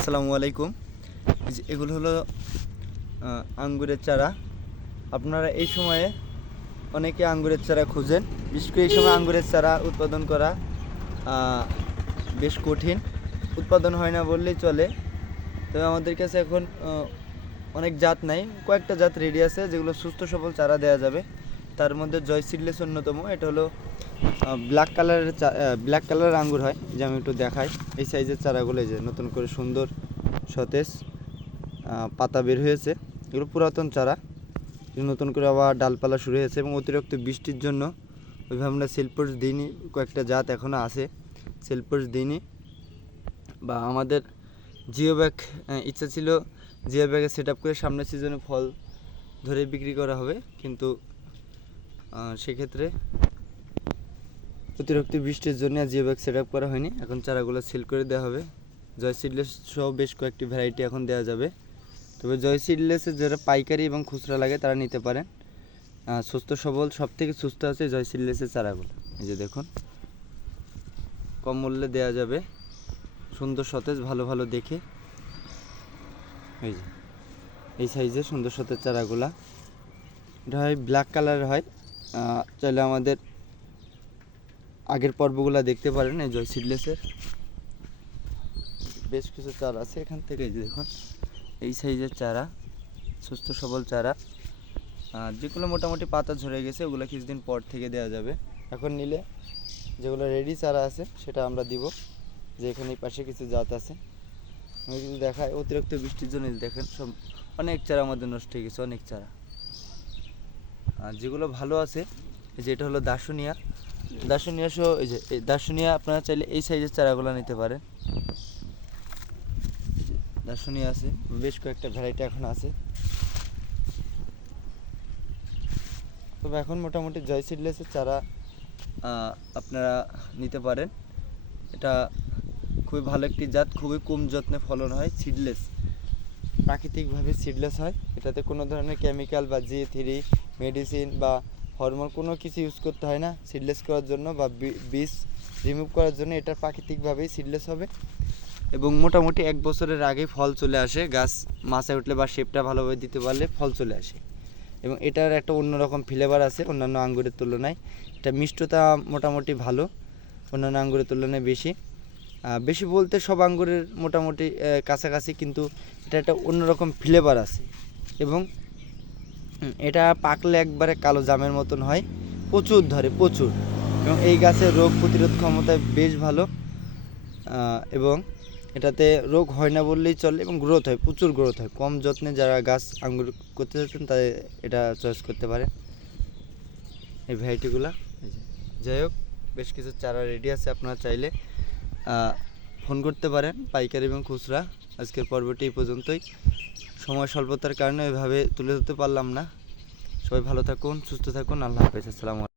আসসালামু আলাইকুম। এগুলো হলো আঙ্গুরের চারা। আপনারা এই সময়ে অনেকে আঙ্গুরের চারা খুঁজেন। বিশেষ করে এই সময় আঙ্গুরের চারা উৎপাদন করা বেশ কঠিন। উৎপাদন হয় না বললেই চলে। তবে আমাদের কাছে এখন অনেক জাত নাই। কয়েকটা জাত রেডি আছে যেগুলো সুস্থ সবল চারা দেওয়া যাবে। তার মধ্যে জয় সিডলেস অন্যতম। এটা হলো ব্ল্যাক কালারের ব্ল্যাক কালারের আঙ্গুর হয়, যে আমি একটু দেখাই। এই সাইজের চারাগুলো যে নতুন করে সুন্দর সতেজ পাতা বের হয়েছে। এগুলো পুরাতন চারা। নতুন করে আবার ডালপালা শুরু হয়েছে এবং অতিরিক্ত বৃষ্টির জন্য ওইভাবে আমরা সেলফোর্স দিইনি। কয়েকটা জাত এখনও আছে সেলফোর্স দিইনি। বা আমাদের জিও ব্যাগ ইচ্ছা ছিল জিও ব্যাগে সেট আপ করে সামনের সিজনে ফল ধরে বিক্রি করা হবে। কিন্তু সেক্ষেত্রে অতিরিক্ত বৃষ্টির জন্য জিও ব্যাগ সেট আপ করা হয়নি। এখন চারাগুলো সিল করে দেওয়া হবে। জয় সিডলেস সহ বেশ কয়েকটি ভ্যারাইটি এখন দেওয়া যাবে। তবে জয় সিডলেসের যারা পাইকারি এবং খুচরা লাগে, তারা নিতে পারেন। সুস্থ, সবল সব থেকে সুস্থ আছে জয় সিডলেসের চারাগুলো। এই যে দেখুন, কম মূল্যে দেওয়া যাবে। সুন্দর, সতেজ, ভালো ভালো দেখে। এই যে, এই সাইজের সুন্দর, সতেজ চারাগুলা। এটা হয় ব্ল্যাক কালারের হয়। চাইলে আমাদের আগের পর্বগুলো দেখতে পারেন, এই জয় সিডলেসের বেশ কিছু চারা আছে এখান থেকে দেখুন, এই সাইজের চারা, সুস্থ সবল চারা। যেগুলো মোটামুটি পাতা ঝরে গেছে, ওগুলো কিছুদিন পর থেকে দেওয়া যাবে। এখন নিলে যেগুলো রেডি চারা আছে, সেটা আমরা দিব, যে এখানে পাশে কিছু জাত আছে। আমি যদি দেখাই, অতিরিক্ত বৃষ্টির জন্য দেখেন, সব অনেক চারা আমাদের নষ্ট হয়ে গেছে, অনেক চারা। আর যেগুলো ভালো আছে, এই যে এটা হলো দাসুনিয়া দাসুনিয়া সহ, এই যে দাসুনিয়া আপনারা চাইলে এই সাইজের চারাগুলো নিতে পারেন। এই যে দাসুনিয়া আছে, বেশ কয়েকটা ভ্যারাইটি এখন আছে। তবে এখন মোটামুটি জয় সিডলেসের চারা আপনারা নিতে পারেন। এটা খুবই ভালো একটি জাত, খুবই কম যত্নে ফলন হয় সিডলেস প্রাকৃতিকভাবে সিডলেস হয়, এটাতে কোনো ধরনের কেমিক্যাল বা জি থ্রি মেডিসিন বা হরমোন কোনো কিছু ইউজ করতে হয় না। সিডলেস করার জন্য বা বি- বীজ রিমুভ করার জন্য এটা প্রাকৃতিকভাবেই সিডলেস হবে। এবং মোটামুটি এক বছরের আগে ফল চলে আসে, গাছ মাথায় উঠলে বা শেপটা ভালোভাবে দিতে পারলে ফল চলে আসে। এবং এটার একটা অন্যরকম ফ্লেভার আছে, অন্যান্য আঙ্গুরের তুলনায়। এটা মিষ্টতা মোটামুটি ভালো, অন্যান্য আঙ্গুরের তুলনায় বেশি। বেশি বলতে সব আঙ্গুরের মোটামুটি কাছাকাছি, কিন্তু এটা একটা অন্যরকম ফ্লেভার আছে। এবং এটা পাকলে একবারে কালো জামের মতন হয়। প্রচুর ধরে, প্রচুর। এবং এই গাছের রোগ প্রতিরোধ ক্ষমতা বেশ ভালো। এবং এটাতে রোগ হয় না বললেই চলে, এবং গ্রোথ হয়, প্রচুর গ্রোথ হয়। কম যত্নে যারা গাছ আঙ্গুর করতে চাচ্ছেন তাদের এটা চয়েস করতে পারে। এই ভ্যারাইটিগুলা যাই হোক, বেশ কিছু চারা রেডি আছে আপনারা চাইলে। ফোন করতে পারেন পাইকারি এবং খুচরা। আজকের পর্বটি এই পর্যন্তই। সময় স্বল্পতার কারণে এভাবে তুলে ধরতে পারলাম না। সবাই ভালো থাকুন, সুস্থ থাকুন। আল্লাহ হাফেজ। আসসালামু